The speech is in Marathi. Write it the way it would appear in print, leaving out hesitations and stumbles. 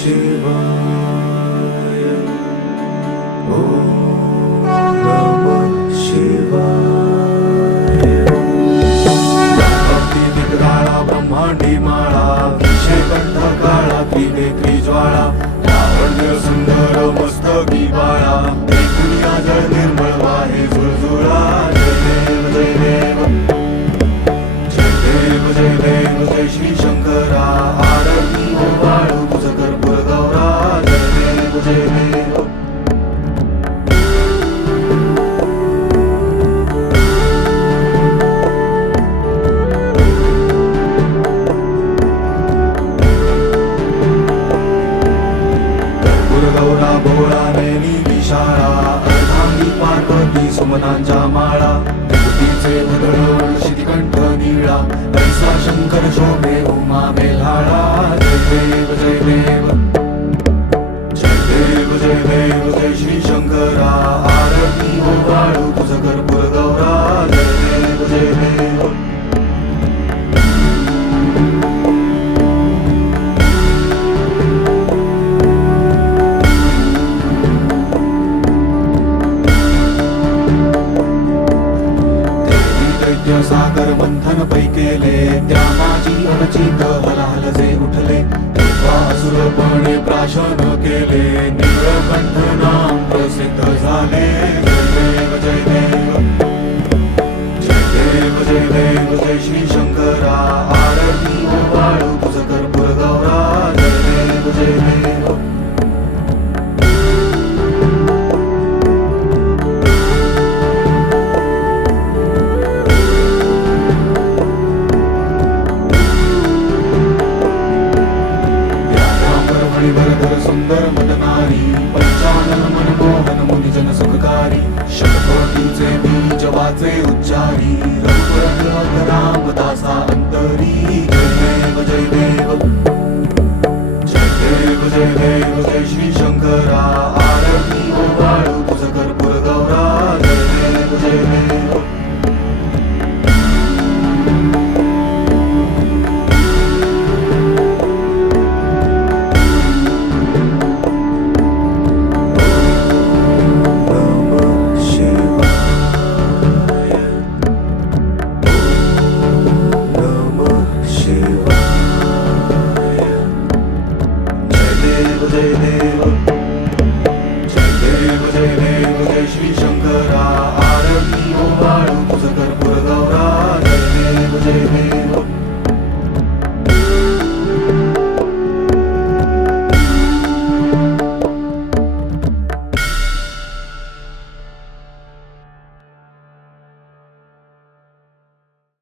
शिवाय ओम नमः शिवाय भक्ती दिग्गाळा ब्रह्मांडी माळा विषय कंठ काळा त्रिनेत्री ज्वाळा लावण्य सुंदर मस्तकी बाळा दुनिया जळ निर्मळ वाहे झुळझुळा जय देव जय देव जय देव जय देव जय श्री शंकरा आरती ओवाळू तुझ कर्पूर गौरा जय देव जय देव गौरा भोळा नैनी विशाळा अर्धांगी पार्वती सुमनांच्या माळा तिचे उधळून शितिकंठ नीळा ऐसा शंकर शोभे उमा बेल्हाळा जय देव जय देव जय देव जय देव जय श्री शंकरा आरती ओवाळू तुझ कर्पूर गौरा जय देव जय देव सागर मंथन पै केले त्या माझी अनचित हलाहल जे उठले तेव्हा असुरपणे प्राशन केले नीलकंठ नाम प्रसिद्ध झाले जय देव जय देव जय देव जय देव जय श्री शंकरा आरती ओवाळू तुझ कर्पूर गौरा जय देव जय देव वरधर सुंदर मदनारी पंचानन मनमोहन मुनिजन सुखकारी शतकोटीचे बीज वाचे उच्चारी रघुवर रामदासा अंतरी जय देव जय देव जय देव जय देव जय श्री शंकरा आरती ओवाळू तुझ कर्पूर गौरा जय देव जय देव जय देव जय देव जय देव जय श्री शंकरा आरती ओवाळू तुझ कर्पूर गौरा जय देव जय देव